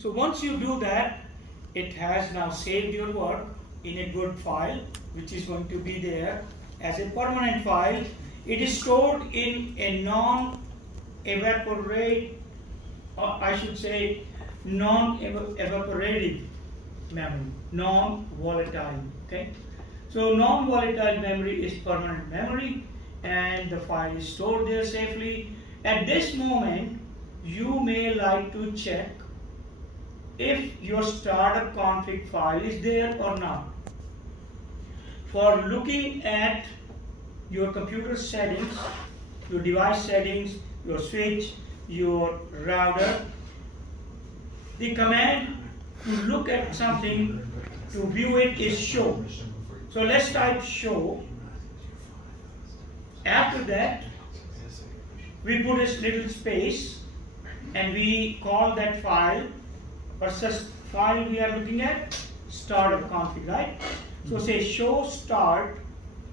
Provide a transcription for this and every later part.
So once you do that, it has now saved your work in a good file, which is going to be there as a permanent file. It is stored in a non-evaporative, non-evaporative memory, non-volatile. Okay, so non-volatile memory is permanent memory, and the file is stored there safely. At this moment, you may like to check if your startup config file is there or not. For looking at your computer settings, your device settings, your switch, your router, the command to look at something, to view it, is show. So let's type show. After that, we put a little space and we call that file, versus file we are looking at, startup config, right? So say show start,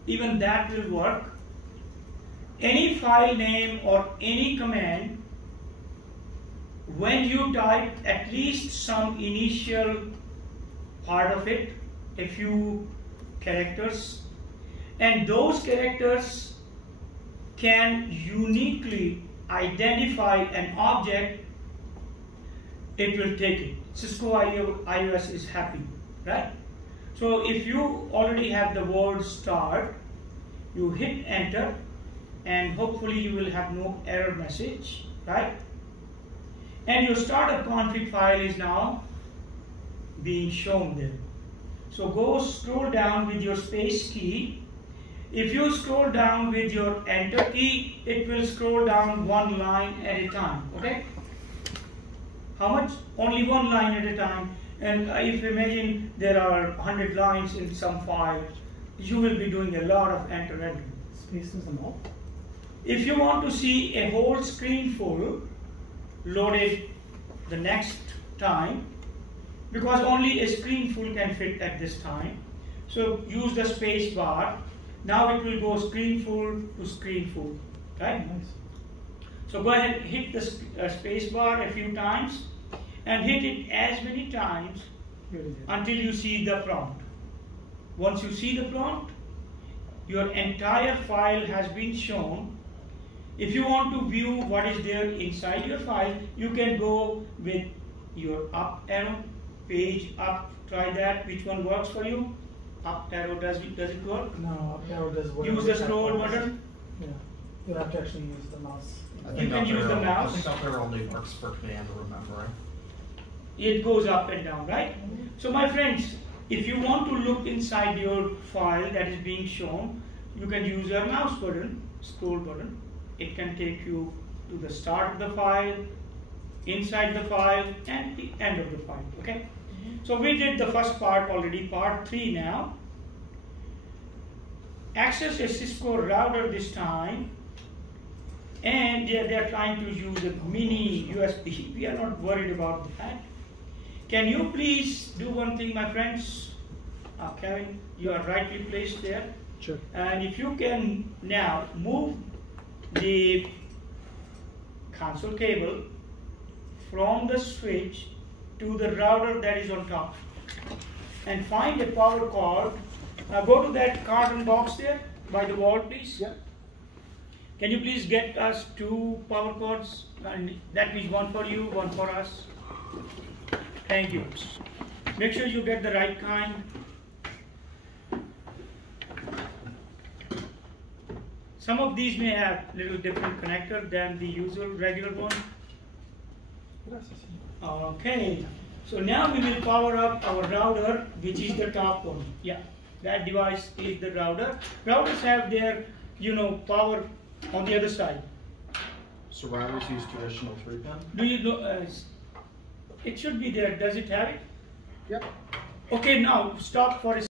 even that will work. Any file name or any command, when you type at least some initial part of it, a few characters, and those characters can uniquely identify an object, it will take it. Cisco IOS is happy, right? So if you already have the word start, you hit enter, and hopefully you will have no error message, right? And your startup config file is now being shown there. So go scroll down with your space key. If you scroll down with your enter key, it will scroll down one line at a time, okay? How much? Only one line at a time. And if you imagine there are 100 lines in some file, you will be doing a lot of enter. Spaces and all. If you want to see a whole screen full loaded the next time, because only a screen full can fit at this time, so use the space bar. Now it will go screen full to screen full, right? Nice. So go ahead, hit the space bar a few times and hit it as many times until you see the prompt. Once you see the prompt, your entire file has been shown. If you want to view what is there inside your file, you can go with your up arrow, page up, try that. Which one works for you? Up arrow, does it work? No, up arrow does work. Use the scroll button. Yeah, you have to actually use the mouse. You can use the mouse. I think up arrow only works for command remembering. It goes up and down, right? So my friends, if you want to look inside your file that is being shown, you can use your mouse button, scroll button. It can take you to the start of the file, inside the file, and the end of the file, okay? So we did the first part already, part 3 now. Access a Cisco router this time, and they're trying to use a mini USB. We are not worried about that. Can you please do one thing, my friends? Kevin, you are rightly placed there. Sure. And if you can now move the console cable from the switch to the router that is on top, and find a power cord. Now go to that carton box there by the wall, please. Yeah. Can you please get us 2 power cords? And that means one for you, one for us. Thank you. Make sure you get the right kind. Some of these may have little different connector than the usual regular one. Okay, so now we will power up our router, which is the top one. Yeah, that device is the router. Routers have their, power on the other side. So routers use traditional 3-pin? Do you know? It should be there. Does it have it? Yep. Okay, now stop for a